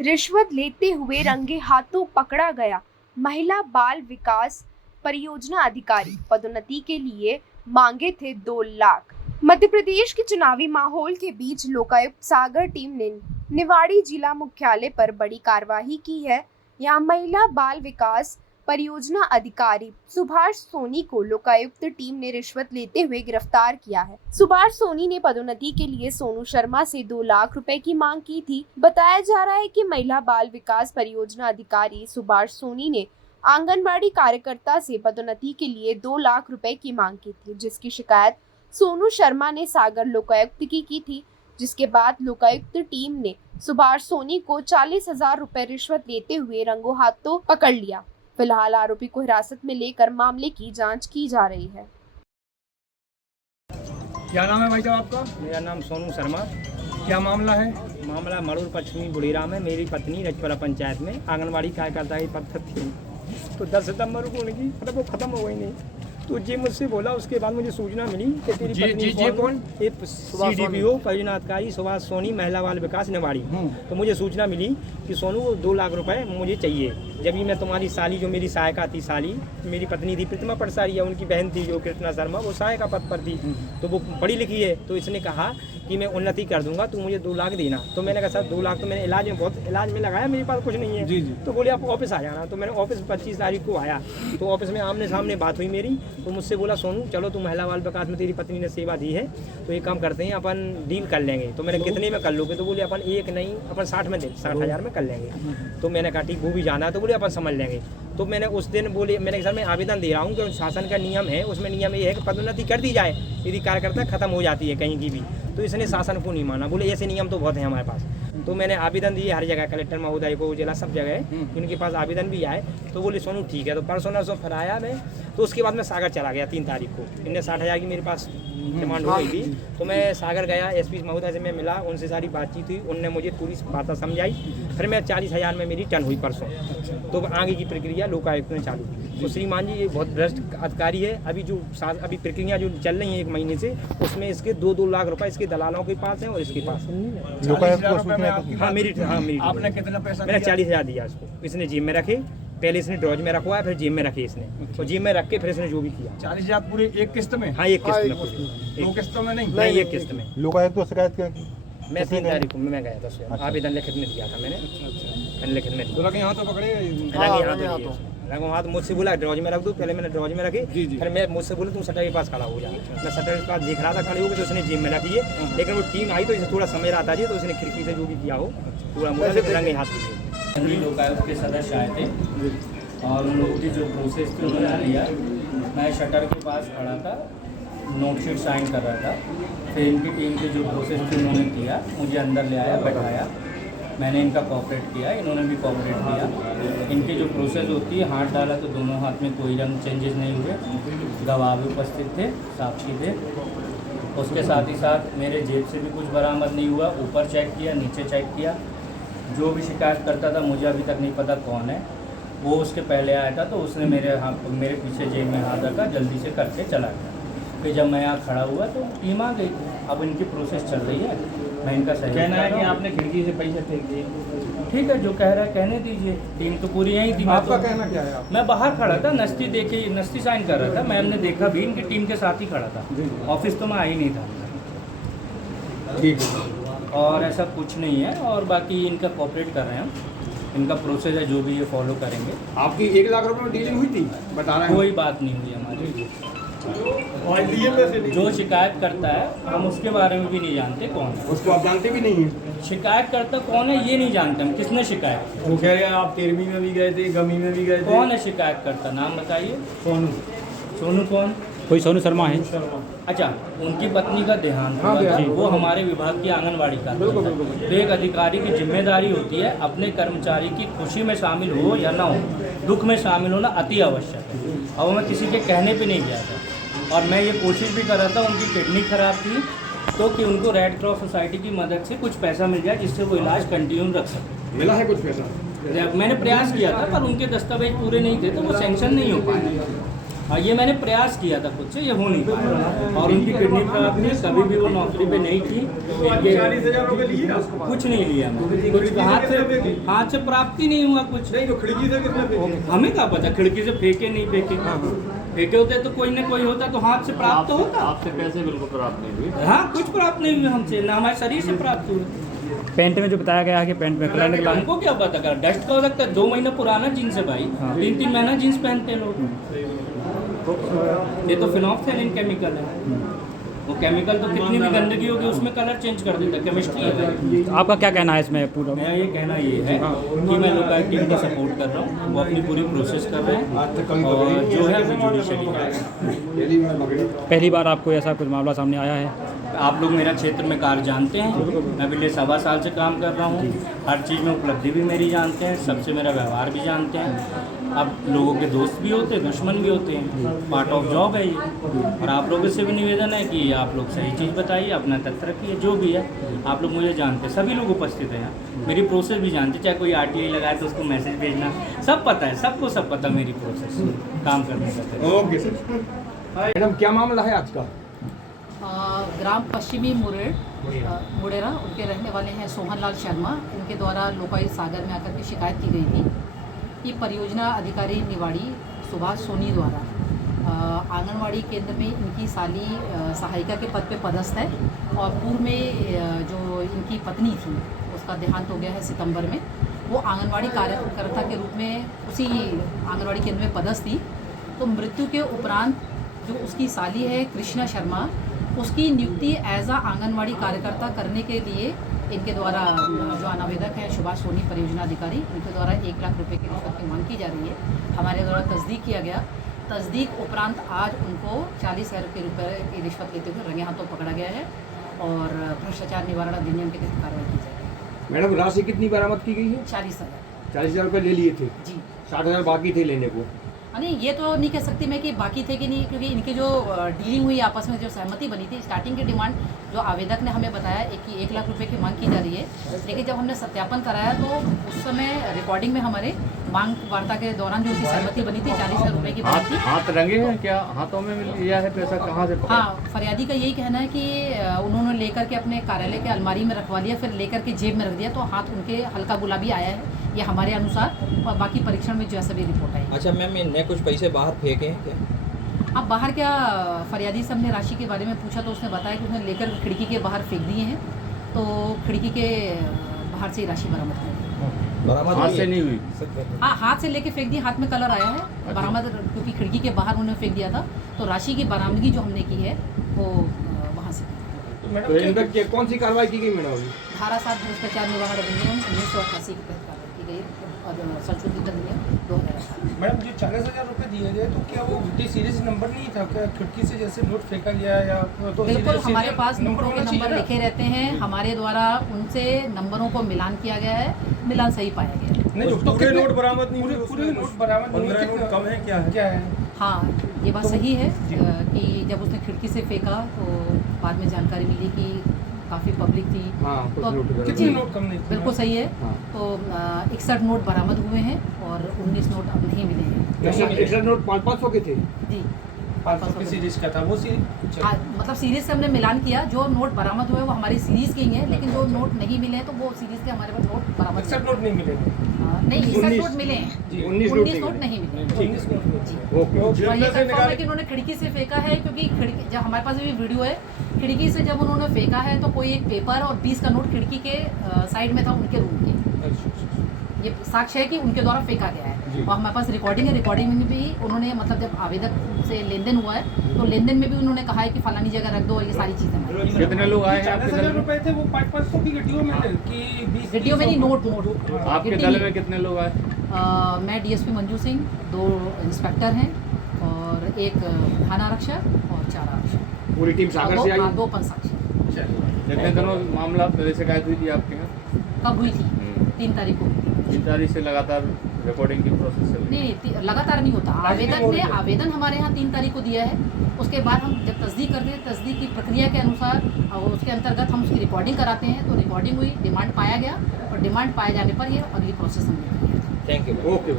रिश्वत लेते हुए रंगे हाथों पकड़ा गया महिला बाल विकास परियोजना अधिकारी। पदोन्नति के लिए मांगे थे 2 लाख। मध्य प्रदेश के चुनावी माहौल के बीच लोकायुक्त सागर टीम ने निवाड़ी जिला मुख्यालय पर बड़ी कार्रवाई की है। यहाँ महिला बाल विकास परियोजना अधिकारी सुभाष सोनी को लोकायुक्त टीम ने रिश्वत लेते हुए गिरफ्तार किया है। सुभाष सोनी ने पदोन्नति के लिए सोनू शर्मा से 2 लाख रुपए की मांग की थी। बताया जा रहा है कि महिला बाल विकास परियोजना अधिकारी सुभाष सोनी ने आंगनबाड़ी कार्यकर्ता से पदोन्नति के लिए 2 लाख रुपए की मांग की थी, जिसकी शिकायत सोनू शर्मा ने सागर लोकायुक्त की थी। जिसके बाद लोकायुक्त टीम ने सुभाष सोनी को 40,000 रुपए रिश्वत लेते हुए रंगों हाथों पकड़ लिया। फिलहाल आरोपी को हिरासत में लेकर मामले की जांच की जा रही है। क्या नाम है भाई साहब आपका? मेरा नाम सोनू शर्मा। क्या मामला है? मामला मड़ूर पश्चिमी बुढ़ीराम में मेरी पत्नी रजपुरा पंचायत में आंगनबाड़ी कार्यकर्ता की पद पर थी। तो 10 सितंबर को उनकी मतलब वो खत्म हो गई नहीं, तो जी मुझसे बोला। उसके बाद मुझे सूचना मिली कि तेरी पत्नी कौन? CDPO परियोजना अधिकारी सुभाष सोनी महिला बाल विकास निवाड़ी। तो मुझे सूचना मिली कि सोनू 2 लाख रुपए मुझे चाहिए। जब भी मैं तुम्हारी साली जो मेरी सहायिका थी, साली मेरी पत्नी थी प्रतिमा पटसारी, उनकी बहन थी जो कृष्णा शर्मा, वो सहायिका पद पर थी, तो वो पढ़ी लिखी है। तो इसने कहा कि मैं उन्नति कर दूंगा, तू मुझे 2 लाख देना। तो मैंने कहा सर 2 लाख तो मैंने इलाज में लगाया, मेरे पास कुछ नहीं है। तो बोले आप ऑफिस आ जाना। तो मैंने ऑफिस 25 तारीख को आया। तो ऑफिस में आमने सामने बात हुई मेरी। तो मुझसे बोला सोनू चलो तू महिला बाल विकास में तेरी पत्नी ने सेवा दी है, तो एक काम करते हैं अपन डील कर लेंगे। तो मैंने कितने में कर लोगे? तो बोले अपन एक नहीं अपन 60 में 60,000 में कर लेंगे। तो मैंने कहा ठीक वो भी जाना है। तो बोले अपन समझ लेंगे। तो मैंने उस दिन बोले मैंने कहा सर मैं आवेदन दे रहा हूँ कि शासन का नियम है, उसमें नियम ये है कि पदोन्नति कर दी जाए यदि कार्यकर्ता खत्म हो जाती है कहीं की भी। तो इसने शासन को नहीं माना, बोले ऐसे नियम तो बहुत है हमारे पास। तो मैंने आवेदन दिए हर जगह, कलेक्टर महोदय को, जिला सब जगह इनके पास आवेदन भी आए। तो बोले सोनू ठीक है। तो परसों नरसों फिर आया मैं। तो उसके बाद मैं सागर चला गया 3 तारीख को। इनने 60,000 की मेरे पास डिमांड हो गई थी। तो मैं सागर गया, SP महोदय से मैं मिला, उनसे सारी बातचीत हुई, उनने मुझे पूरी बात समझाई। फिर मैं 40,000 में मेरी टर्न हुई परसों। तो आगे की प्रक्रिया लोकायुक्त ने चालू की। तो श्रीमान जी ये बहुत भ्रष्ट अधिकारी है। अभी प्रक्रिया जो चल रही है 1 महीने से, उसमें इसके 2-2 लाख रुपए इसके दलालों के पास है और इसके पास। हाँ मेरी आपने कितना पैसा? मैंने 40,000 दिया इसको। इसने जेब में रखे, पहले इसने ड्रॉज में रखवाया, फिर जेब में रखे इसने, और जेब में रख के फिर इसने जो भी किया। 40,000 पूरे एक किस्त में? हाँ एक किस्त में, 2 किस्तों में नहीं, एक किस्त में। लोकायुक्त को शिकायत क्या की? मैं 3 तारीख को मैं गया था, आवेदन लिखित में दिया था मैंने। लिखित में तो लगे यहाँ तो पकड़े लगो हाथ। मुझसे बोला ड्रॉज में रख दो, पहले मैंने ड्रॉज में रखे। फिर मैं मुझसे बोला तुम शटर के पास खड़ा हो जा। मैं शटर के पास देख रहा था खड़े हो गए, तो उसने जेब में रखी है। लेकिन वो टीम आई तो इसे थोड़ा समय रहा था जी, तो उसने खिड़की से जो भी किया हो पूरा मुझे रंगे हाथ दिए। लोकायुक्त के सदस्य आए थे और उन लोगों की जो प्रोसेस थी उन्होंने लिया। मैं शटर के पास खड़ा था, नोटशीट साइन कर रहा था। फिर इनकी टीम की जो प्रोसेस थी उन्होंने किया, मुझे अंदर ले आया, बैठाया। मैंने इनका कोऑपरेट किया, इन्होंने भी कोऑपरेट किया। इनकी जो प्रोसेस होती है, हाथ डाला तो दोनों हाथ में कोई रंग चेंजेस नहीं हुए। गवाह भी उपस्थित थे, साक्षी थे। उसके साथ ही साथ मेरे जेब से भी कुछ बरामद नहीं हुआ। ऊपर चेक किया, नीचे चेक किया। जो भी शिकायत करता था, मुझे अभी तक नहीं पता कौन है, वो उसके पहले आया था, तो उसने मेरे पीछे जेब में हाथ रखा, जल्दी से करके चला गया। फिर जब मैं यहाँ खड़ा हुआ तो टीम आ गई। अब इनकी प्रोसेस चल रही है, मैं इनका सहयोग कहना है कि आपने खिड़की से पैसे फेंक दिए। ठीक है, जो कह रहा है कहने दीजिए। टीम तो पूरी यहीं थी। आपका कहना क्या है? मैं बाहर खड़ा था, नस्ती साइन कर रहा था। मैम ने देखा भी, इनकी टीम के साथ ही खड़ा था। ऑफिस तो मैं आ ही नहीं था। ठीक है, और ऐसा कुछ नहीं है। और बाकी इनका कोऑपरेट कर रहे हैं हम। इनका प्रोसेस है, जो भी ये फॉलो करेंगे। आपकी 1 लाख रुपए में डीलिंग हुई थी बता रहे हैं? कोई बात नहीं हुई हमारी। जो शिकायत करता है हम उसके बारे में भी नहीं जानते कौन है। उसको आप जानते भी नहीं हैं? शिकायत करता कौन है ये नहीं जानते हम, किसने शिकायत की। वो कह रहे हैं आप 13वीं में भी गए थे, गमी में भी गए थे। कौन है शिकायत करता, नाम बताइए। सोनू। सोनू कौन? कोई सोनू शर्मा है। अच्छा, उनकी पत्नी का देहांत हुआ था। वो हमारे विभाग की आंगनबाड़ी का। तो एक अधिकारी की जिम्मेदारी होती है अपने कर्मचारी की खुशी में शामिल हो या ना हो, दुख में शामिल होना अति आवश्यक है। और मैं किसी के कहने पे नहीं गया था। और मैं ये कोशिश भी कर रहा था, उनकी किडनी खराब थी, तो कि उनको रेड क्रॉस सोसाइटी की मदद से कुछ पैसा मिल जाए जिससे वो इलाज कंटिन्यू रख सके। मिला है कुछ पैसा? मैंने प्रयास किया था, पर उनके दस्तावेज पूरे नहीं थे, तो वो सैंक्शन नहीं हो पाया। हाँ, ये मैंने प्रयास किया था खुद से, ये हो नहीं पाया। और उनकी किडनी खराब थी, कभी भी वो नौकरी पे नहीं थी। इनके 40,000 रुपये लिए आपको? कुछ नहीं लिया मैं, कुछ हाथ से प्राप्त ही नहीं हुआ कुछ। नहीं तो खिड़की से किसने फेंके? हमें क्या पता खिड़की से फेंके नहीं फेंके। फेंके होते तो कोई ना कोई होता तो हाथ से प्राप्त तो होता। आपसे पैसे बिल्कुल प्राप्त नहीं हुई। हाँ, कुछ प्राप्त नहीं हुए हमसे, ना हमारे शरीर से प्राप्त हुए। पेंट में जो बताया गया है कि पेंट में कलर निकला है। हमको क्या पता कर, डस्ट का हो सकता है। 2 महीना पुराना जीन्स है भाई, 3-3 महीना जीन्स पहनते हैं लोग। ये तो फिनोल्फथैलीन केमिकल है, वो केमिकल तो कितनी भी गंदगी होगी उसमें कलर चेंज कर देता है, केमिस्ट्री है। आपका क्या कहना है इसमें पूरा? मेरा ये कहना ये है कि मैं लोकायुक्त टीम को सपोर्ट कर रहा हूँ, वो अपनी पूरी प्रोसेस कर रहे हैं और जो है वो जुडिशरी है। पहली बार आपको ऐसा कुछ मामला सामने आया है? आप लोग मेरा क्षेत्र में कार्य जानते हैं, मैं पिछले 1.25 साल से काम कर रहा हूँ। हर चीज़ में उपलब्धि भी मेरी जानते हैं, सबसे मेरा व्यवहार भी जानते हैं। अब लोगों के दोस्त भी होते हैं, दुश्मन भी होते हैं, पार्ट ऑफ जॉब है ये। और आप लोगों से भी निवेदन है कि आप लोग सही चीज़ बताइए, अपना तथ्य रखिए, जो भी है। आप लोग मुझे जानते हैं, सभी लोग उपस्थित हैं यहाँ, मेरी प्रोसेस भी जानते हैं। चाहे कोई RTI लगाए तो उसको मैसेज भेजना, सब पता है, सबको सब पता मेरी प्रोसेस काम करने का। Okay sir. मैडम क्या मामला है आज का? ग्राम पश्चिमी मुड़ेरा उनके रहने वाले हैं सोहन लाल शर्मा। इनके द्वारा लोकायुक्त सागर में आकर के शिकायत की गई थी कि परियोजना अधिकारी निवाड़ी सुभाष सोनी द्वारा आंगनवाड़ी केंद्र में इनकी साली सहायिका के पद पे पदस्थ है और पूर्व में जो इनकी पत्नी थी उसका देहांत हो गया है सितंबर में। वो आंगनवाड़ी कार्यकर्ता के रूप में उसी आंगनवाड़ी केंद्र में पदस्थ थी। तो मृत्यु के उपरांत जो उसकी साली है कृष्णा शर्मा, उसकी नियुक्ति एज आ आंगनवाड़ी कार्यकर्ता करने के लिए इनके द्वारा जो अनावेदक है सुभाष सोनी परियोजना अधिकारी, इनके द्वारा 1 लाख रुपए की रिश्वत की मांग की जा रही है। हमारे द्वारा तस्दीक किया गया। तस्दीक उपरांत आज उनको 40,000 रुपये की रिश्वत लेते हुए रंगे हाथों पकड़ा गया है और भ्रष्टाचार निवारण अधिनियम के तहत कार्रवाई की जाएगी। मैडम राशि कितनी बरामद की गई है? 40,000। 40,000 रुपये ले लिए थे, जी। 60,000 बाकी थे लेने को। नहीं, ये तो नहीं कह सकती मैं कि बाकी थे कि नहीं, क्योंकि इनकी जो डीलिंग हुई आपस में, जो सहमति बनी थी, स्टार्टिंग की डिमांड जो आवेदक ने हमें बताया कि 1 लाख रुपए की मांग की जा रही है। लेकिन जब हमने सत्यापन कराया तो उस समय रिकॉर्डिंग में हमारे मांग वार्ता के दौरान जो उनकी सहमति बनी थी 40,000 रुपये की बात थी। हाथ रंगे हैं क्या? हाथों में मिल लिया है पैसा? कहाँ से? हाँ, फरियादी का यही कहना है कि उन्होंने लेकर के अपने कार्यालय के अलमारी में रखवा लिया, फिर लेकर के जेब में रख दिया, तो हाथ उनके हल्का गुलाबी आया है, ये हमारे अनुसार। और बाकी परीक्षण में जो है सभी रिपोर्ट आई। अच्छा मैम, इनने कुछ पैसे बाहर फेंके हैं क्या? अब बाहर क्या, फरियादी से हमने राशि के बारे में पूछा तो उसने बताया कि उसने लेकर खिड़की के बाहर फेंक दिए हैं, तो खिड़की के बाहर से ही राशि बरामद हुई। बरामद हाथ हुई से है? नहीं हुई? हाँ, हाथ से लेके फेंक दी, हाथ में कलर आया है बरामद, क्योंकि खिड़की के बाहर उन्होंने फेंक दिया था। तो राशि की बरामदगी जो हमने की है वो वहाँ से की। तो इन पर कौन सी कार्रवाई की गई मैडम? धारा 7 भ्रष्टाचार निवारण अधिनियम 1988 के तहत कार्रवाई की गई और संशोधित अधिनियम 2018। मैडम जो 40,000 रुपये दिए गए तो क्या वो टी सीरीज नंबर नहीं था क्या? खिड़की से जैसे नोट फेंका गया या तो बिल्कुल, हमारे पास नंबरों के होना चाहिए नंबर ना? लिखे रहते हैं, हमारे द्वारा उनसे नंबरों को मिलान किया गया है, मिलान सही पाया गया है। नहीं, तो पूरे नोट बरामद नहीं हुए, पूरे नोट बरामद नहीं हुए। 15 नोट कम है क्या है? क्या है? हाँ, ये बात सही है कि जब उसने खिड़की से फेंका तो बाद में जानकारी मिली कि काफ़ी पब्लिक थी। हाँ, कुछ तो नोट बरामद। कितने नोट कम नहीं थे? बिल्कुल सही है। हाँ। तो 61 नोट बरामद हुए हैं और 19 नोट अब नहीं मिले हैं। 61 नोट 500 के थे। जी, 500 की सीरीज का था वो सीरीज। हाँ, मतलब सीरीज से हमने मिलान किया, जो नोट बरामद हुए वो हमारी सीरीज के ही हैं, लेकिन जो नोट नहीं मिले हैं तो वो सीरीज के हमारे पास नोट बरामद 61 नोट नहीं मिलेंगे। नहीं, 61 19 नोट मिले हैं, जी, 19 19 नोट नहीं मिले। 19 नोट मिले। जी। ओके। और ये कंफर्म है कि उन्होंने खिड़की से फेंका है, क्योंकि खिड़की, जब हमारे पास भी वीडियो है, खिड़की से जब उन्होंने फेंका है तो कोई एक पेपर और 20 का नोट खिड़की के साइड में था उनके रूम के। ये साक्ष्य है कि उनके द्वारा फेंका गया है और हमारे पास रिकॉर्डिंग है। रिकॉर्डिंग में भी उन्होंने, मतलब जब आवेदक से लेन देन हुआ है तो लेन देन में भी उन्होंने कहा है कि फलानी जगह रख दो, और ये सारी चीज़ें। कितने लोग आए हैं आपके दल 40,000 में? रुपए थे वो 500 की गड्डियों में थे कि 20 वीडियो में नहीं, नोट आपके गिट्टी दल नहीं। में कितने लोग आए? मैं DSP मंजू सिंह, 2 इंस्पेक्टर हैं और 1 थाना आरक्षक और 4 आरक्षक। पूरी टीम सागर से आई? 2 पंचाक्षी। कितने दिनों मामला पहले शिकायत हुई थी आपके यहाँ? कब हुई थी? 3 तारीख को। 3 तारीख से लगातार रिकॉर्डिंग की प्रोसेस चल रही है। नहीं, लगातार नहीं होता। आवेदक ने आवेदन हमारे यहाँ 3 तारीख को दिया है, उसके बाद हम जब तस्दीक करते हैं, तस्दीक की प्रक्रिया के अनुसार और उसके अंतर्गत हम उसकी रिकॉर्डिंग कराते हैं। तो रिकॉर्डिंग हुई, डिमांड पाया गया और डिमांड पाए जाने पर ये अगली प्रोसेस हमने की है। Thank you. ओके।